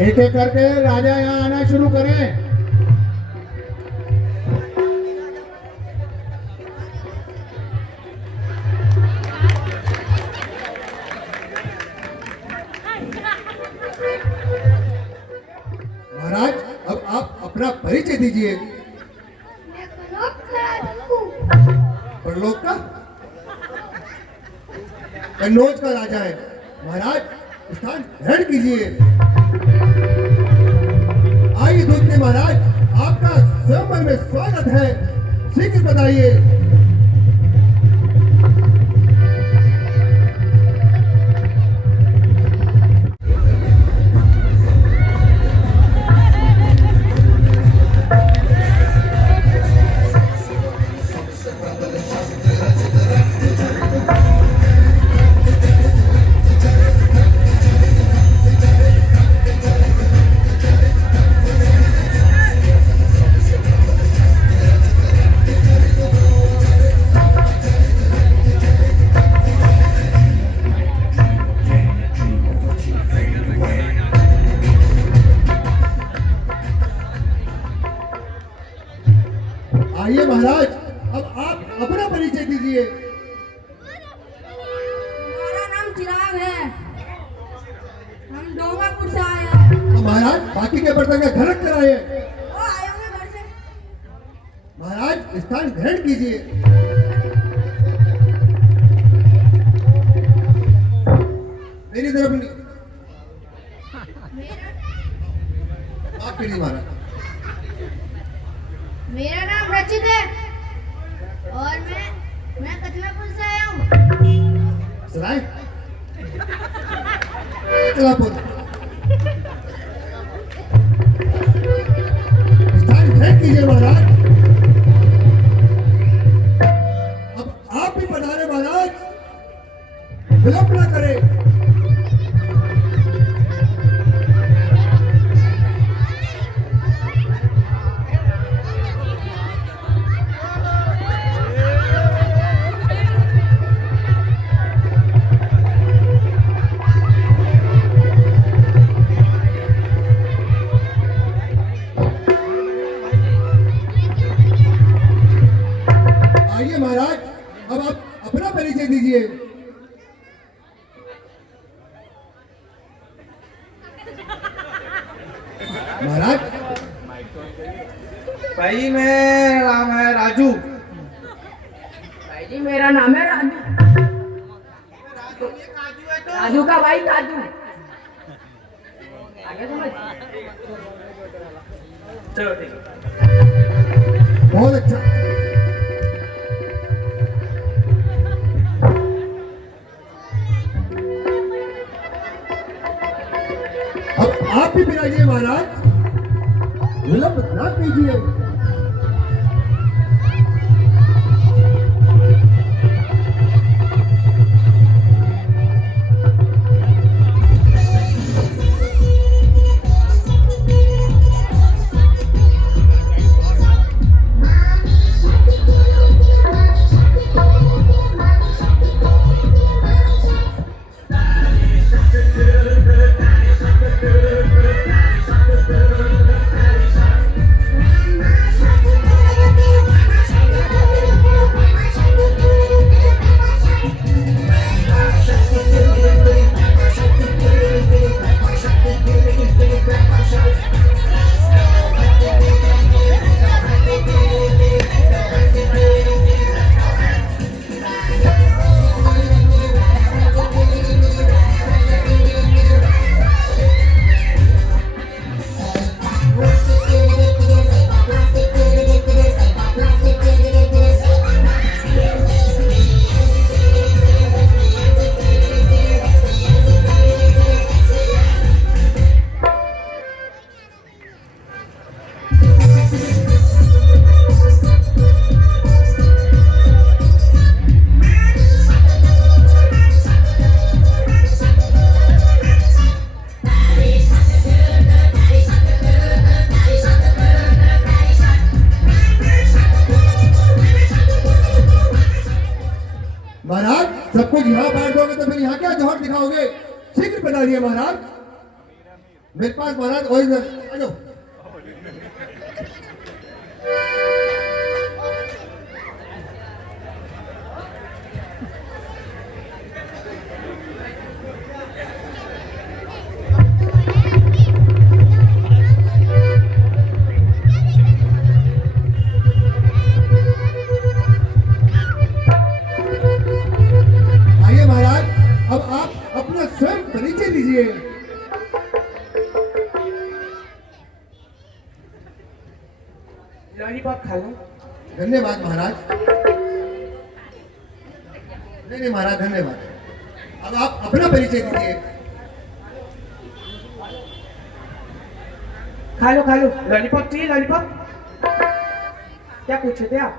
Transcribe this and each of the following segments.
एक एक करके राजा यहाँ आना शुरू करें। महाराज, अब आप अपना परिचय दीजिए। मैं परलोक का राजा हूँ। परलोक का? कन्नौज का राजा है। महाराज, स्थान ग्रहण कीजिए। आइए दूसरे महाराज, आपका स्वयंवर में स्वागत है। शीघ्र बताइए। आइए महाराज, अब आप अपना परिचय दीजिए। हमारा नाम चिराग है। हम डोंगापुर से आए हैं। तो महाराज, बाकी के बर्तन का घरक कराइए। वो आए होंगे घर से। महाराज, स्थान ग्रहण कीजिए। मेरी तरफ नहीं, आपके नहीं महाराज। मेरा नाम रचित है और मैं कचलापुर से आया हूँ। सराय कचलापुर। स्थान ग्रहण कीजिए महाराज। अब आप भी पधारे महाराज, विलंब न करें। आइए महाराज, अब आप अपना परिचय दीजिए। महाराज, भाई मेरा नाम है राजू। भाई जी मेरा नाम है राजू। राजू का भाई काजू। आगे समझ। चलो ठीक है। बहुत अच्छा। अब आप भी बिराजिए महाराज, विलंब न कीजिए। सब कुछ यहाँ बांट दोगे तो फिर यहाँ क्या जौहर दिखाओगे? शीघ्र बता दिए महाराज। मेरे पास महाराज ओरिजिनल। आ जाओ। आइए महाराज, अब आप अपना स्वयं परिचय दीजिए। लॉलीपॉप खा लो। धन्यवाद महाराज। नहीं महाराज, धन्यवाद। अब आप अपना परिचय दीजिए। खा लो लॉलीपॉप चाहिए लॉलीपॉप। क्या पूछे थे आप?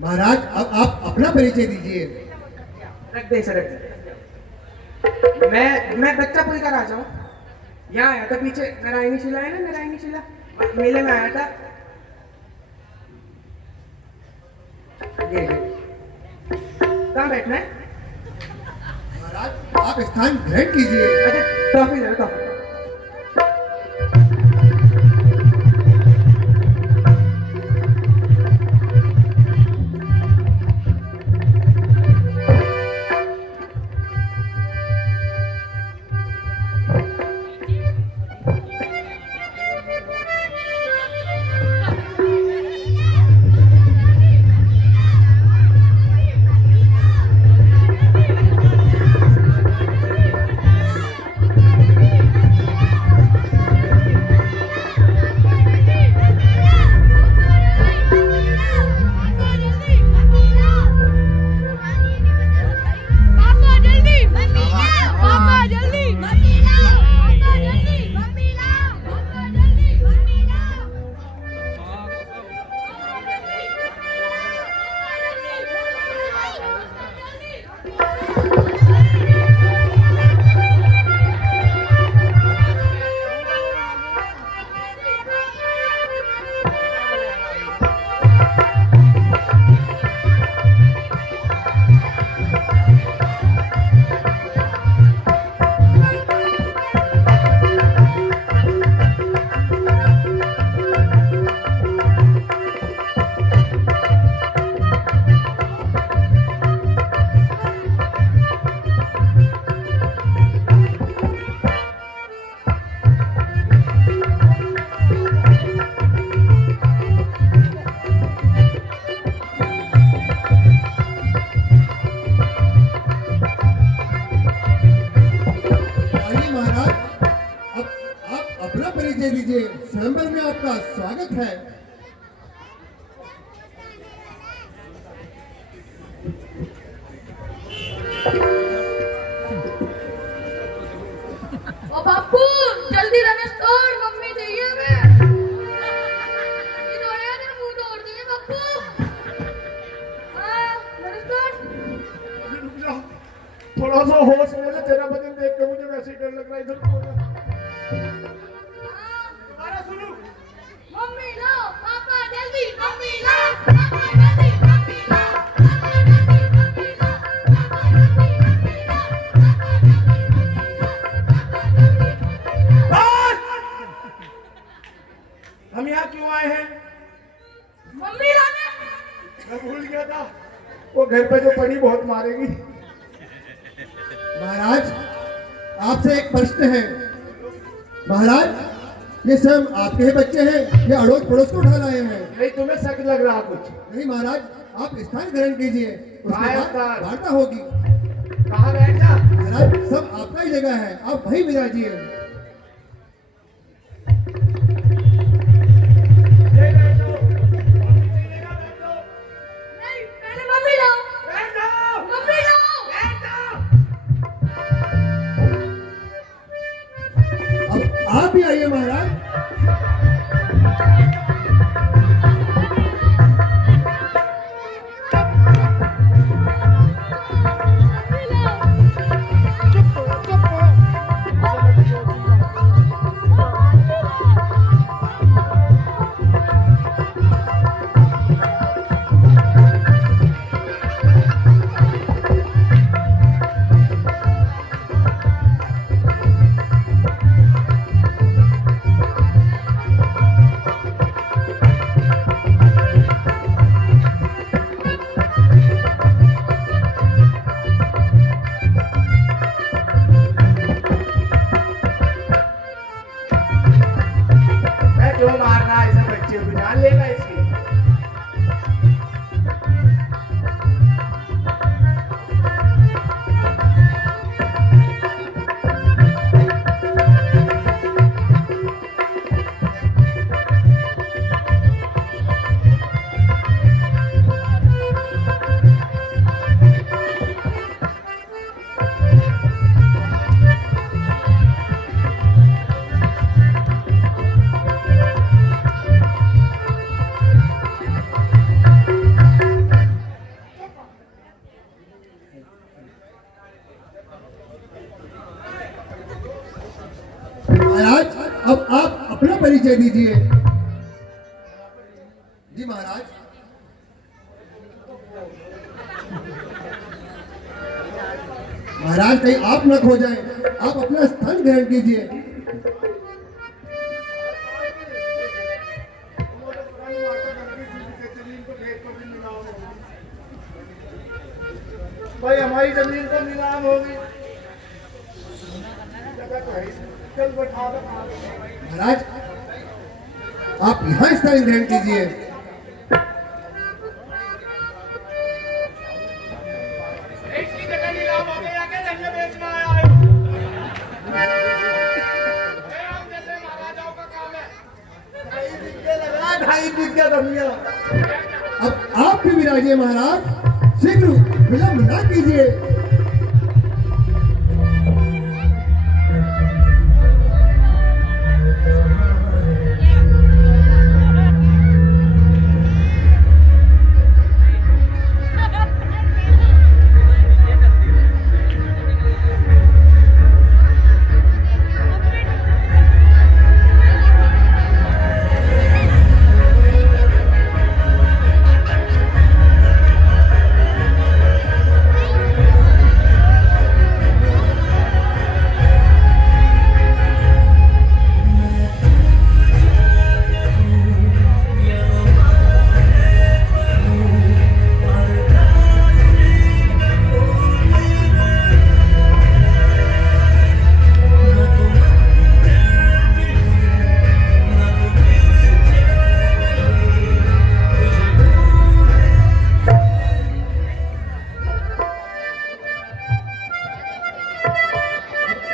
महाराज, अब आप अपना परिचय दीजिए। रख दे इसे, रख दे। मैं बच्चा पुल का राजा हूँ। यहाँ आया था पीछे, नारायणी शिला है ना, नारायणी शिला मेले में आया था। ये कहाँ बैठना है? महाराज, आप स्थान ग्रहण कीजिए। अच्छा, टॉफी ले लो, टॉफी। परिचय दीजिए। स्वयंवर में आपका स्वागत है। ओ बापू जल्दी रनस तोड़, मम्मी चाहिए हमें। ये दौड़ेगा तेरा मुंह तोड़ देंगे बापू। हाँ रनस तोड़। रुक जा, थोड़ा सा होश में ले। तेरा बदन देख के मुझे वैसे ही डर लग रहा है। इधर को दोबारा सुनो। मम्मी लाओ, पापा जल्दी, मम्मी लाओ, पापा जल्दी, मम्मी लाओ, पापा जल्दी, मम्मी लाओ, पापा जल्दी, मम्मी लाओ, पापा जल्दी। हम यहाँ क्यों आए हैं? मम्मी लाने। मैं भूल गया था, वो घर पे जो पड़ी बहुत मारेगी। महाराज, आपसे एक प्रश्न है। महाराज, ये सब आपके ही बच्चे हैं या अड़ोस पड़ोस को उठा लाए हैं? नहीं, तुम्हें शक लग रहा कुछ? नहीं महाराज, आप स्थान ग्रहण कीजिए, उसके बाद स्थान? वार्ता होगी। कहाँ बैठ जा? महाराज, सब आपका ही जगह है, आप वहीं विराजिए। नहीं, पहले मम्मी लाओ, मम्मी लाओ। अब आप भी आइए महाराज। बच्चे को जान लेगा इसकी। महाराज अब आप अपना परिचय दीजिए। जी महाराज। महाराज कहीं आप न खो जाएं, आप अपना स्थान ग्रहण कीजिए। भाई हमारी जमीन तो नीलाम होगी, जगह तो है ही। चल बैठा दो। महाराज आप यहाँ स्थान ग्रहण कीजिए। इसकी जगह नीलाम हो गई, आके धनिया बेचना आया है। हम जैसे महाराजाओं का काम है। ढाई बिघे लग रहा है, 2.5 बिघे धनिया। अब आप भी विराजिए महाराज, शीघ्र विलंब न कीजिए।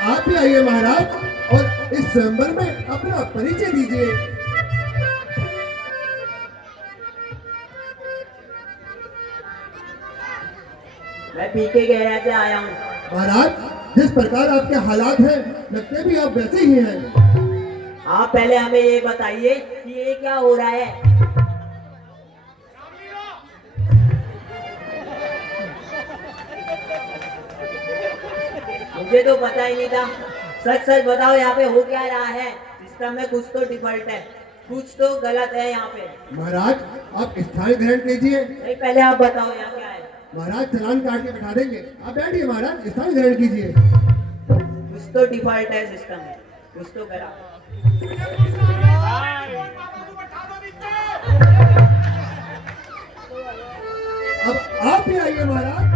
आप भी आइए महाराज और इस स्वयंवर में अपना परिचय दीजिए। मैं पीके गहरा से आया हूँ। महाराज जिस प्रकार आपके हालात हैं, लगते भी आप वैसे ही हैं। आप पहले हमें ये बताइए कि ये क्या हो रहा है। मुझे तो पता ही नहीं था। सच सच बताओ, यहाँ पे हो क्या रहा है। सिस्टम में कुछ तो डिफॉल्ट है, कुछ तो गलत है यहाँ पे। महाराज आप स्थान ग्रहण कीजिए। नहीं, पहले आप बताओ यहाँ क्या है। महाराज चालान काट के बिठा देंगे, आप बैठिए महाराज, स्थान ग्रहण कीजिए। कुछ तो डिफॉल्ट है सिस्टम में, कुछ तो गलत। अब आप भी आइए महाराज।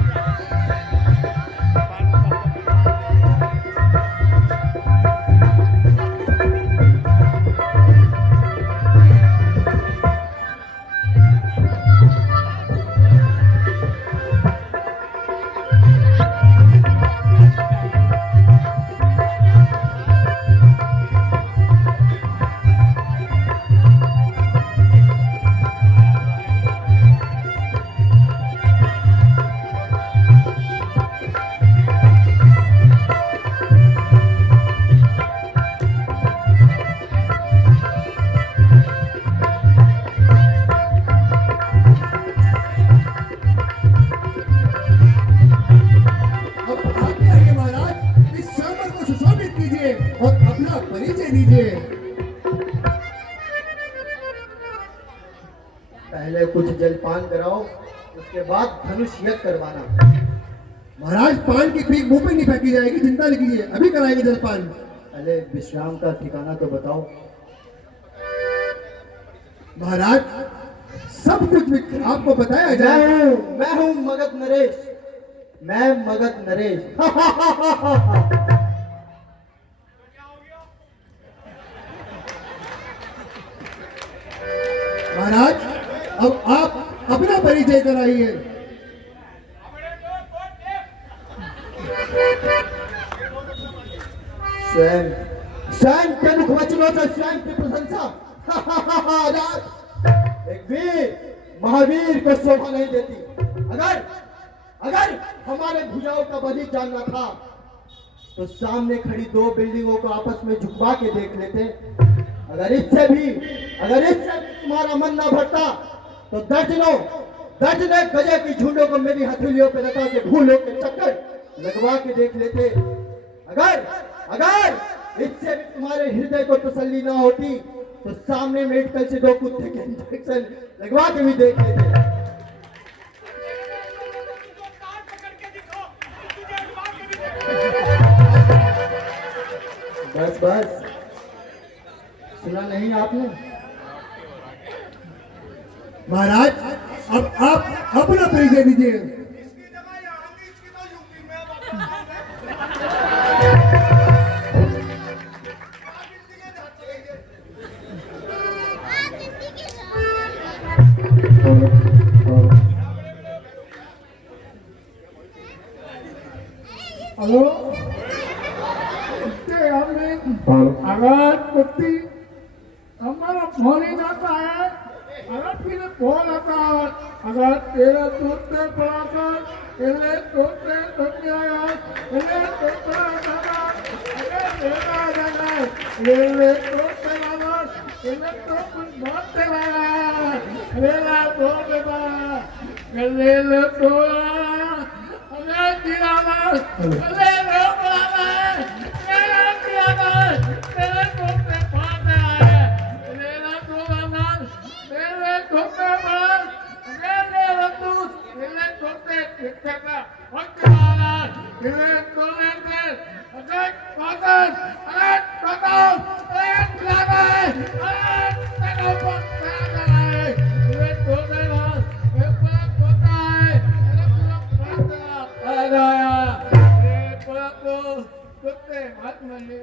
पहले कुछ जलपान कराओ, उसके बाद धनुष यज्ञ करवाना। महाराज पान की पीक मुंह पे नहीं फेंकी जाएगी, चिंता नहीं कीजिए, अभी कराएंगे जलपान। पहले विश्राम का ठिकाना तो बताओ। महाराज सब कुछ आपको बताया जाए। मैं हूँ मगध नरेश, मैं मगध नरेश। अब आप अपना परिचय कराइए। स्वयं स्वयं के मुख वचनों से स्वयं की प्रशंसा एक वीर महावीर को शोभा नहीं देती। अगर अगर हमारे भुजाओं का बलि जानना था तो सामने खड़ी दो बिल्डिंगों को आपस में झुकवा के देख लेते। अगर इससे भी तुम्हारा मन ना भरता तो दर्जनों गजे की झुंडों को मेरी हथेलियों पे रखा के भूलों के चक्कर लगवा के देख लेते। अगर इससे भी तुम्हारे हृदय को तसल्ली ना होती तो सामने मेडिकल से दो कुत्ते के इंजेक्शन लगवा के भी देख लेते। बस सुना नहीं आपने? महाराज अब आप अपना परिचय दीजिए। हेलो अगर कुत्ती हमारा फोन ही जाता है, अगर फिर फोन आता है, अगर तेरा तोते पड़ाकर तेरे तोते आया तेरे तोते दादा तेरा दादा तेरे तोते दादा तेरे तो कुछ बहुत लगा तेरा तोते दादा तेरे तोड़ा अरे जिराना अरे रोकना तेरा जिराना तेरे तोते पाते आए तेरा तोड़ा तेरे तोते बड़ा तेरे रतू तेरे तोते कितने का वक्ताना तेरे तोते से अरे पागल अरे पागल अरे पागल अरे तेरा पत्ता है तेरे तोते ना एक तोता है अरे पूरा पत्ता आया ये पूरा कुत्ते हाथ में ले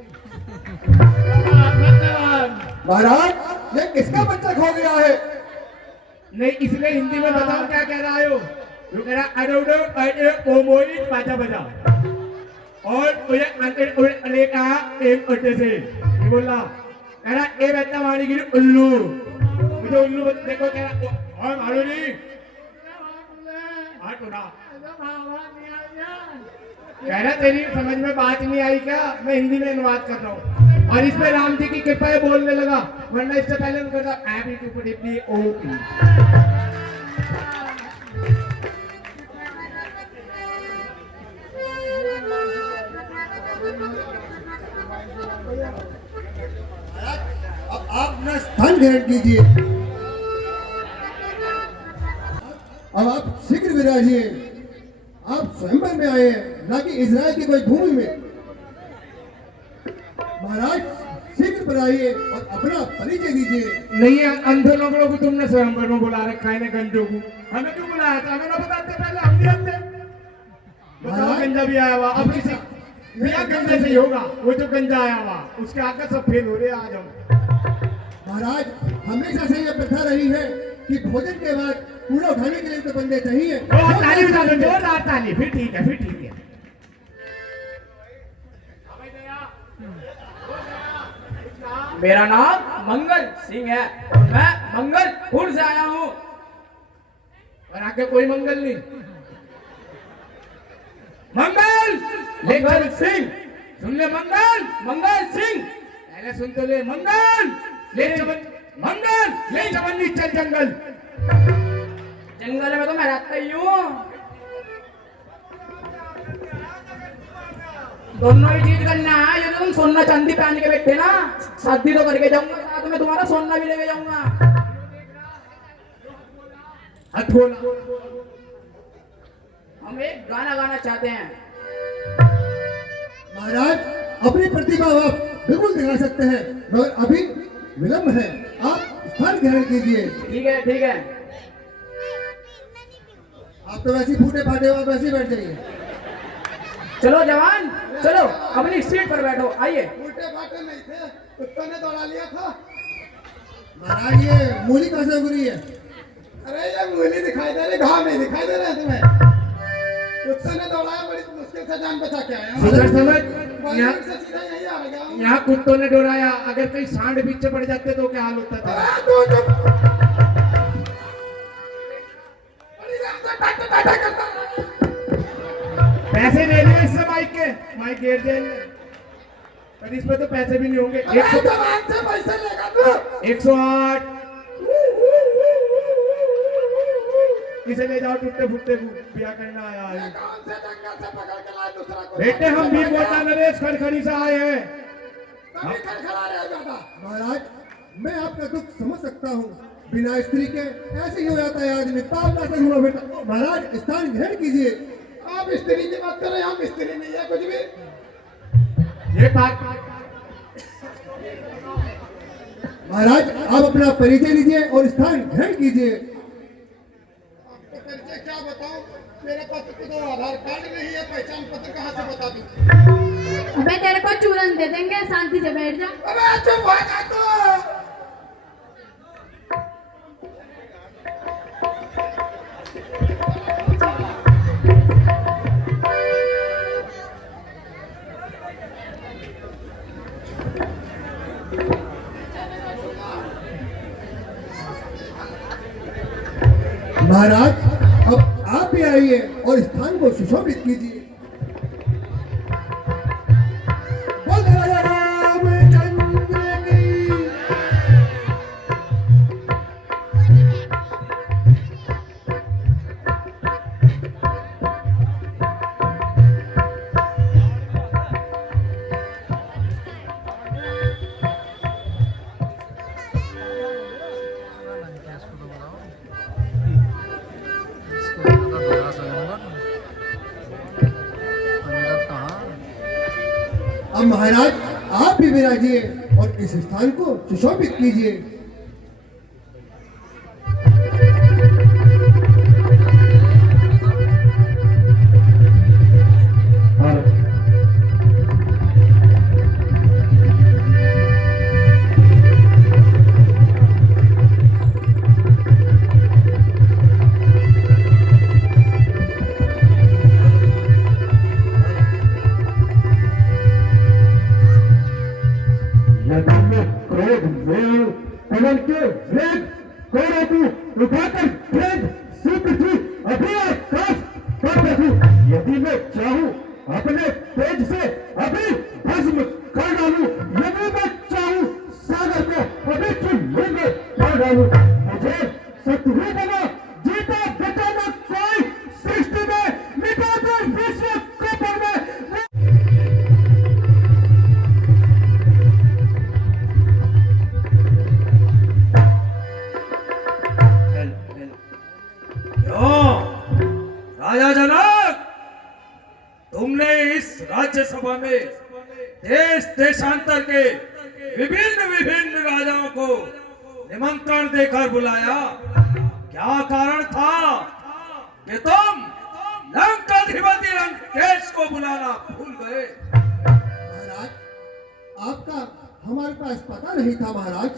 महाराज ये किसका बच्चा खो गया है? नहीं इसलिए हिंदी में बताओ क्या कह रहा हो। जो कह रहा अडोडो अडे ओमोई बाजा बजा और ये अंतर और अले का एक अड्डे से ये बोला कह रहा ए बच्चा मारी गिरी उल्लू मुझे उल्लू देखो कह रहा और मारो नहीं हाथ उड़ा कह रहा तेरी समझ में बात नहीं आई क्या? मैं हिंदी में अनुवाद कर रहा हूँ और इसमें राम जी की कृपा है बोलने लगा, वरना इससे पहले मैं करता ऐप टू पुट इट ओके। अब आप अपना स्थान ग्रहण कीजिए। अब आप शीघ्र विराजिए। आप स्वयंवर में आए हैं, ना कि इजराइल की कोई भूमि में। महाराज शीघ्र पर आइए और अपना परिचय दीजिए। नहीं अंधे लोगों को तुमने स्वयंवर में बुला रखा है ना, गंजों को हमें क्यों बुलाया था? हमें ना बताते पहले, हम भी आते। बताओ गंजा भी आया हुआ, अब किसी भैया गंजे से ही होगा, वो जो गंजा आया हुआ उसके आगे सब फेल हो रहे आज हम। महाराज हमेशा से यह प्रथा रही है कि भोजन के बाद कूड़ा उठाने के लिए तो बंदे चाहिए। ताली बजा दो, जोरदार ताली। फिर ठीक है, फिर ठीक है। मेरा नाम मंगल सिंह है और मैं मंगलपुर से आया हूँ। और आगे कोई मंगल नहीं। मंगल सिंह, सुन ले मंगल सिंह। पहले सुन तो ले मंगल ले चवन्नी चल जंगल। जंगल में तो मैं रहता ही हूँ। दोनों ही चीज करना है। ये तुम सोना चांदी पहन के बैठे ना, शादी तो करके जाऊंगा, साथ में तुम्हारा सोना भी लेके जाऊंगा। हथोला हम एक गाना गाना चाहते हैं। महाराज अपनी प्रतिभा आप बिल्कुल दिखा सकते हैं, मगर अभी विलंब है। आप स्थान ग्रहण कीजिए। ठीक है, ठीक है। आप तो वैसे फूटे फाटे हुआ वैसे ही बैठ जाइए। चलो जवान, चलो अपनी सीट पर बैठो। आइए। उल्टे फाटे नहीं थे, कुत्ते ने दौड़ा लिया था। महाराज ये मूली कहां से उगरी है? अरे ये मूली दिखाई दे रही, घाव नहीं दिखाई दे रहा है तुम्हें? कुत्ते ने दौड़ाया, बड़ी मुश्किल से जान बचा के आया। सुधर समझ बॉलीवुड से सीधा यही आ गया हूँ। यहाँ कुत्तों ने डोराया, अगर कहीं सांड पीछे पड़ जाते तो क्या हाल होता था? अरे तू चुप। बड़ी राम से टाटा टाटा करता है। पैसे ले लियो इससे माइक गिर जाएंगे, पर इसमें तो पैसे भी नहीं होंगे। अरे जवान से पैसे लेगा तू। 108 इसे ले जाओ, टूटे फूटे ब्याह करना आया है। कौन से जंगल से पकड़ के लाए दूसरा को? बेटे हम भी बोलता नरेश खड़खड़ी से आए हैं। तभी खड़खड़ा रहे हो ज्यादा। महाराज, मैं आपका दुख समझ सकता हूँ। बिना स्त्री के ऐसे ही हो जाता है आदमी। पाप से हुआ बेटा। महाराज, स्थान ग्रहण कीजिए। आप स्त्री की बात कर रहे हैं, हम स्त्री नहीं है कुछ भी। ये बात महाराज, आप अपना परिचय लीजिए और स्थान ग्रहण कीजिए। परिचय क्या बताऊं? मेरे पास तो आधार कार्ड नहीं है, पहचान पत्र कहाँ से बता दूं? अबे तेरे को चूरन दे देंगे, शांति से बैठ जा। अबे चुप हो जा तू। महाराज, अब आप भी आइए और स्थान को सुशोभित कीजिए। बोल राजा रामचंद्र की। अब महाराज, आप भी विराजिए और इस स्थान को सुशोभित कीजिए। यदि में क्रोध में पवन के वेग कौरव उठाकर भेद से पृथ्वी अभी आकाश कर देखूं। यदि मैं चाहूं अपने तेज से अभी भस्म कर डालूं। यदि मैं चाहूं सागर को अभी चुल्लू में कर डालूं। मुझे शत्रु बना जीता बचाना कोई सृष्टि में मिटा दे विश्व को पर में। राजा जनक, तुमने इस राज्यसभा में देश देशांतर के विभिन्न विभिन्न राजाओं को निमंत्रण देकर बुलाया। क्या कारण था कि तुम लंकाधिपति लंकेश को बुलाना भूल गए? महाराज, आपका हमारे पास पता नहीं था महाराज।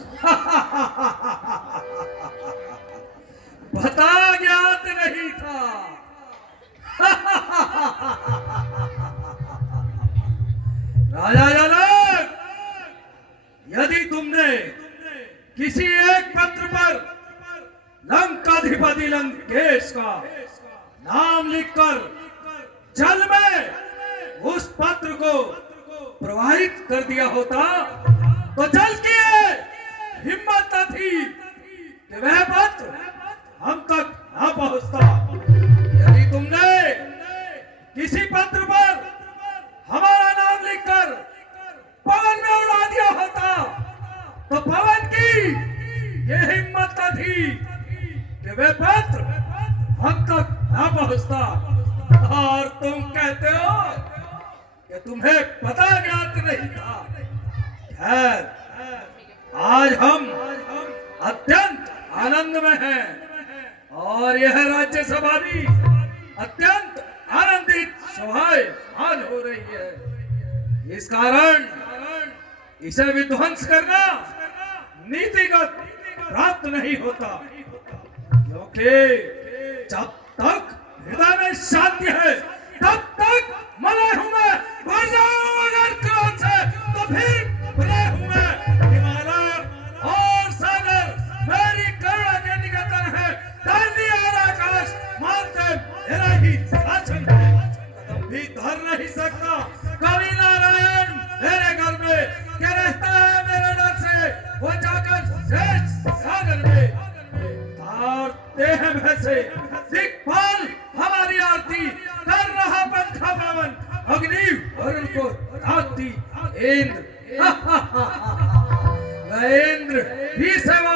पता ज्ञात नहीं था। राजा जनक, यदि तुमने किसी एक पत्र पर लंकाधिपति लंकेश का नाम लिखकर जल में उस पत्र को प्रवाहित कर दिया होता तो जल की हिम्मत न थी कि वह पत्र हम तक न पहुंचता। यदि तुमने किसी पत्र पर हमारा नाम लिखकर पवन में उड़ा दिया होता तो पवन की ये हिम्मत न थी कि वह पत्र हम तक न पहुंचता। और तुम कहते हो कि तुम्हें पता ज्ञात नहीं था। खैर, आज हम अत्यंत आनंद में हैं और यह राज्यसभा भी अत्यंत आनंदित शोभायमान हो रही है। इस कारण इसे विध्वंस करना नीतिगत प्राप्त नहीं होता, क्योंकि कि जब तक हृदय में शांति है तब तक मना हूं मैं। बढ़ जाओ अगर क्रोध से तो फिर भले हूं मैं। हिमालय और सागर मेरी करुणा के निकेतन है। धरती और आकाश मानते मेरा ही शासन है। कदम भी धर नहीं सकता कवि नारायण मेरे घर में। क्या रहता है मेरे डर से वो जाकर श्रेष्ठ सागर में। तारते हैं वैसे दिक्पाल हमारी आरती कर रहा पंखा पवन। अग्नि वरुण को राती इंद्र इंद्र भी सेवा